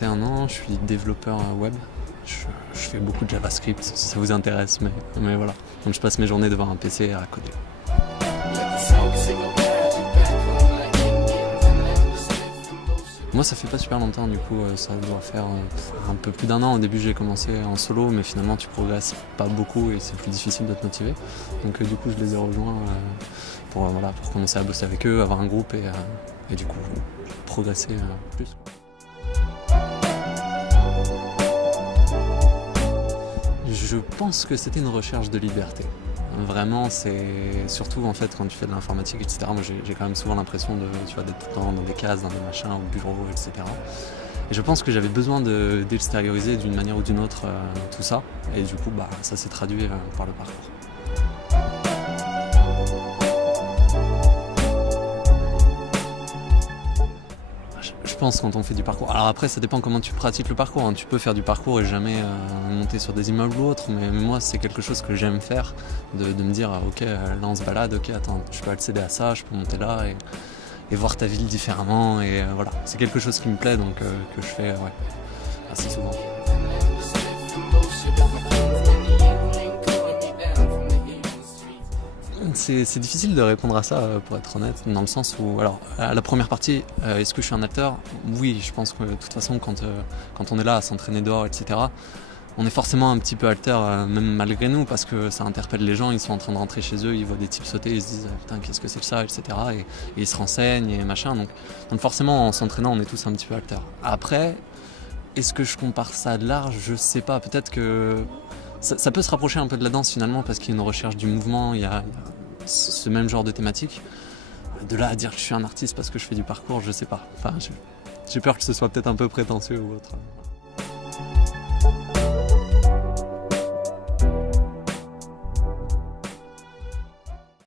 21 ans, je suis développeur web. Je fais beaucoup de JavaScript si ça vous intéresse, mais voilà. Donc je passe mes journées devant un PC à coder. Moi ça fait pas super longtemps, du coup ça doit faire un peu plus d'1 an. Au début j'ai commencé en solo, mais finalement tu progresses pas beaucoup et c'est plus difficile de te motiver. Donc du coup je les ai rejoints pour commencer à bosser avec eux, avoir un groupe et du coup progresser plus. Je pense que c'était une recherche de liberté. Vraiment, c'est surtout en fait quand tu fais de l'informatique, etc. Moi, j'ai quand même souvent l'impression d'être tout le temps dans des cases, dans des machins, au bureau, etc. Et je pense que j'avais besoin d'extérioriser d'une manière ou d'une autre tout ça. Et du coup, ça s'est traduit par le parcours. Je pense quand on fait du parcours. Alors après, ça dépend comment tu pratiques le parcours, hein. Tu peux faire du parcours et jamais monter sur des immeubles ou autre, mais moi c'est quelque chose que j'aime faire, de me dire ok là on se balade, ok attends je peux accéder à ça, je peux monter là et voir ta ville différemment et voilà. C'est quelque chose qui me plaît donc que je fais assez souvent. C'est difficile de répondre à ça, pour être honnête, dans le sens où, alors, à la première partie, est-ce que je suis un acteur ? Oui, je pense que de toute façon, quand on est là à s'entraîner dehors, etc., on est forcément un petit peu acteur, même malgré nous, parce que ça interpelle les gens, ils sont en train de rentrer chez eux, ils voient des types sauter, ils se disent « Putain, qu'est-ce que c'est que ça ?» etc. Et ils se renseignent et machin. Donc forcément, en s'entraînant, on est tous un petit peu acteurs. Après, est-ce que je compare ça à de l'art ? Je sais pas, peut-être que ça peut se rapprocher un peu de la danse finalement, parce qu'il y a une recherche du mouvement, il y a ce même genre de thématique. De là à dire que je suis un artiste parce que je fais du parcours, je sais pas. Enfin, j'ai peur que ce soit peut-être un peu prétentieux ou autre.